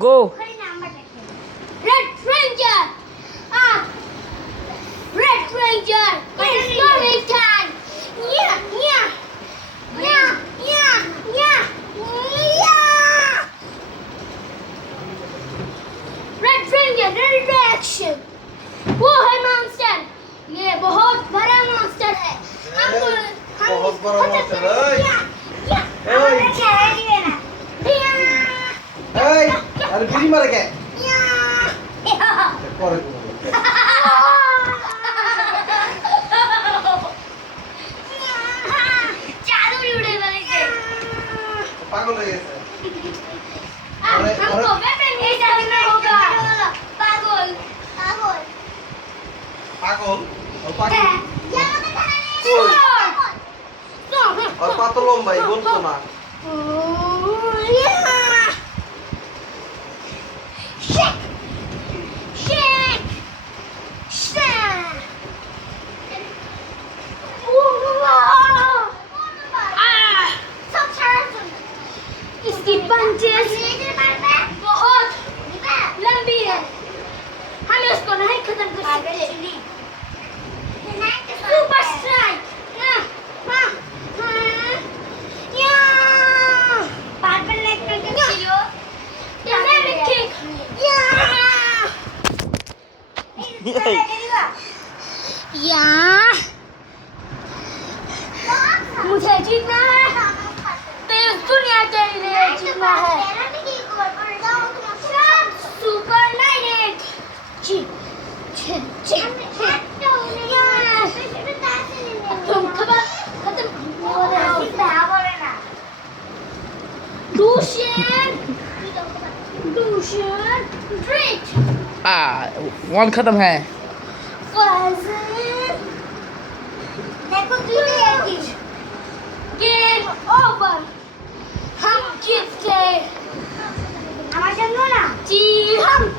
Go Red Ranger. Ah, Red Ranger. It's going time. Yeah, yeah, yeah, yeah, yeah, yeah. Red Ranger, reaction. वो है monster. ये बहुत बड़ा monster है. बहुत बड़ा monster है. এই আরে বিড়ি মারে কে পরে চাদুরি উড়ে বেরিয়েছে পাগল হয়ে গেছে हमको वेपन नहीं चलाना होगा पागल पागल পাগল ও পাগল क्या बता কই আর পাতল লম্বাই বলতো না Shake! Shake! Shake! इसकी पंचेस बहुत लंबी है हम इसको नहीं खत्म कर सकते सुपर स्ट्राइक मुझे जीतना है तो इस दुनिया के लिए जीतना है सुपर नाइट तुम खबर खत्म Lucian Drake वन खत्म है देखो गेम ओवर हम जीत गए हमारे सामने ना जी हम